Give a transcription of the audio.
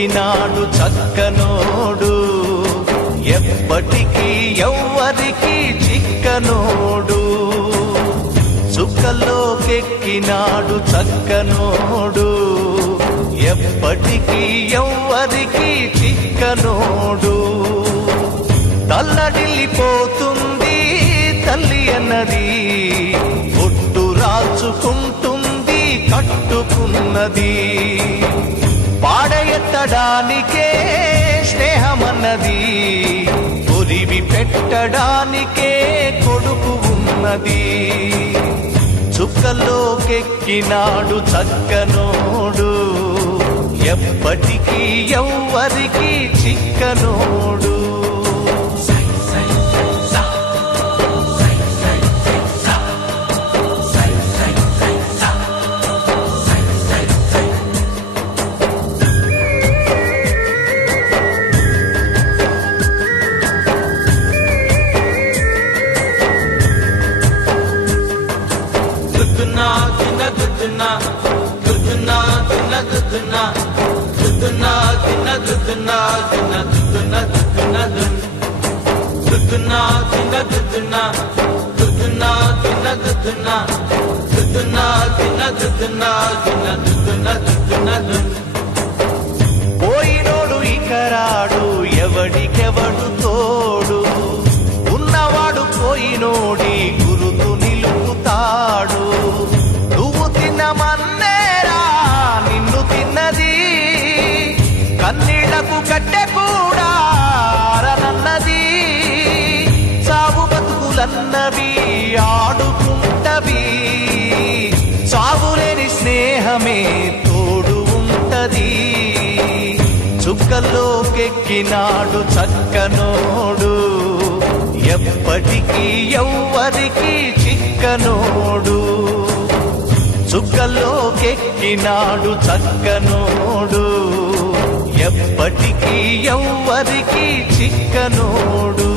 కెక్కినాడు చక్కనోడు ఎప్పటికీ ఎవ్వరికి చిక్కనోడు చుక్కలో కెక్కినాడు చక్కనోడు ఎప్పటికీ ఎవ్వరికి చిక్కనోడు తల్లడిల్లిపోతుంది తల్లి అన్నది ఒట్టు రాల్చుకుంటుంది కట్టుకున్నది పాడెత్తడానికే స్నేహమన్నది కొరివి పెట్టడానికే కొడుకు ఉన్నది చుక్కలో కెక్కినాడు చక్కనోడు ఎప్పటికీ ఎవ్వరికి చిక్కనోడు పోయినోడు ఇకరాడు ఎవడికెవడు తోడు ఉన్నవాడు పోయినోడి గురుతు నిలుపుతాడు నువ్వు తిన్నమన్నేరా నిన్ను తిన్నది కన్నీళ్లకు కట్టె కూడా ఆరనన్నది సాగు బతుకులన్నవి ఆడుకుంటవి సాగులేని స్నేహమే తోడు ఉంటది చుక్కల్లో కెక్కినాడు చక్కనోడు ఎప్పటికీ ఎవ్వరికి చిక్కనోడు చుక్కల్లో కెక్కినాడు చక్కనోడు ఎప్పటికీ ఎవ్వరికి చిక్కనోడు